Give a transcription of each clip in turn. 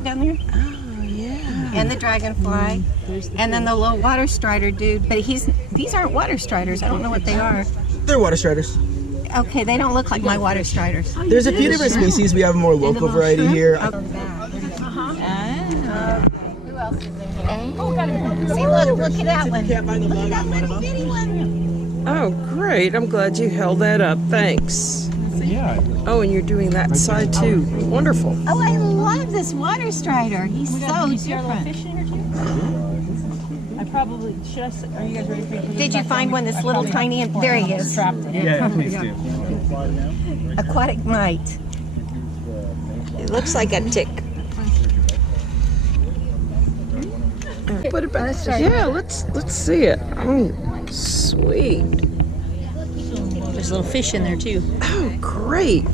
frog down there. Oh, yeah. And the dragonfly. And then the little water strider dude. But these aren't water striders. I don't know what they are. They're water striders. Okay, they don't look like my water striders. There's a few different species. We have a more local variety here. Who else is in here? See, look at that one. Look at that little bitty one. Oh, great. I'm glad you held that up. Thanks. Yeah. Oh, and you're doing that side too. Wonderful. Oh, I love this water strider. He's so you see our little different. fish in here too? I probably should. Are you guys ready for me to put this Did you back find down? one that's I little probably tiny have and to there he pour it. I'm is. strapped in. Yeah, please do. Aquatic mite. It looks like a tick. Put it back. Yeah, let's see it. Oh, sweet. There's a little fish in there too. Oh, great.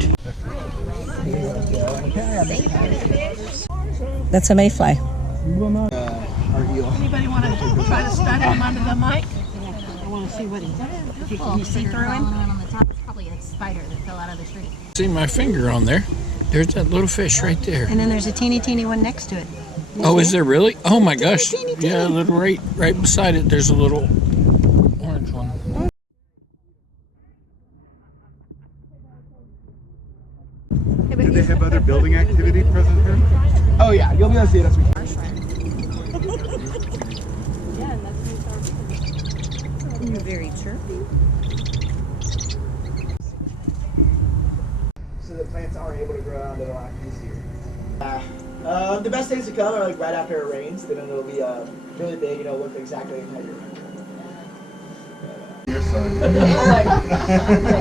That's a mayfly. Anybody want to try to stand up under the mic? I want to see what Little critter crawling around on the top. It's probably a spider that fell out of the tree. See my finger on there. There's that little fish right there. And then there's a teeny one next to it. Oh, is there really? Oh my gosh. Teeny. Yeah, a little right beside it. There's a little orange one. Do they have other building activity present here? Oh yeah, you'll be able to see it as we can. Yeah, and that's when we You're very chirpy. So the plants are able to grow out a lot easier. The best days to come are like right after it rains. Then it'll be really big and it'll look exactly like your. Your son.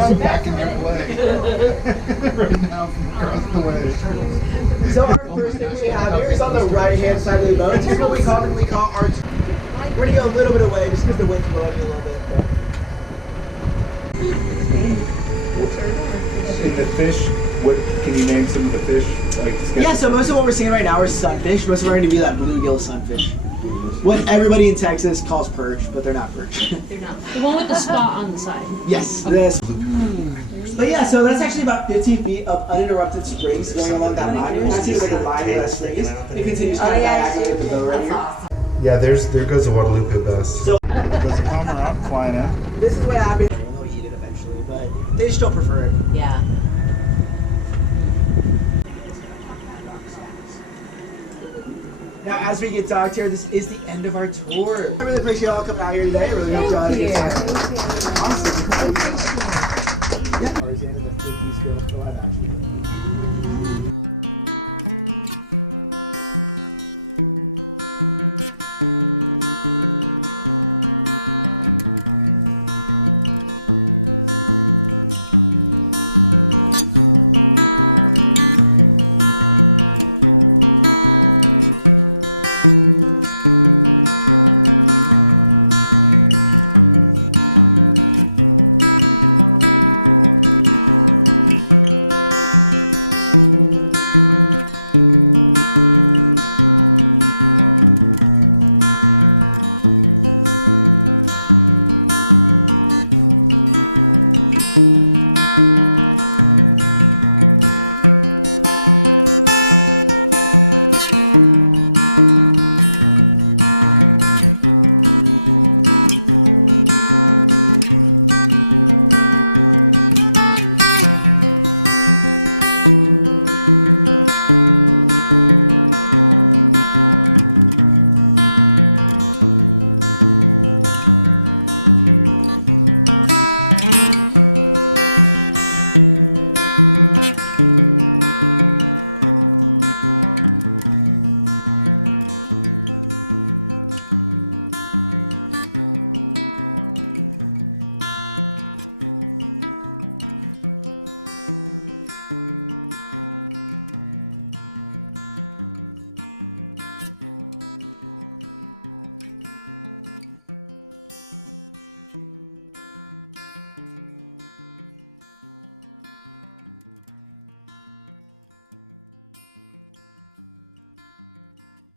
I'm backing your way. Right now from across the way. So our first thing we have here is on the right hand side of the boat. This is what we commonly call our. We're gonna go a little bit away just because the wind's blowing a little bit. In the fish, what can you name some of the fish? Yeah, so most of what we're seeing right now are sunfish. Most of them are going to be that bluegill sunfish. What everybody in Texas calls perch, but they're not perch. They're not. The one with the spot on the side. Yes, this. But yeah, so that's actually about 15 feet of uninterrupted springs going along that line. That's either the line or that springs. It continues kind of diagonally with the boat right here. Yeah, there goes the Guadalupe bass. So There's a cormorant flying in. this is what happens. They'll eat it eventually, but they just don't prefer it. Yeah. Now, as we get docked here, this is the end of our tour. I really appreciate y'all coming out here today. I really enjoyed it.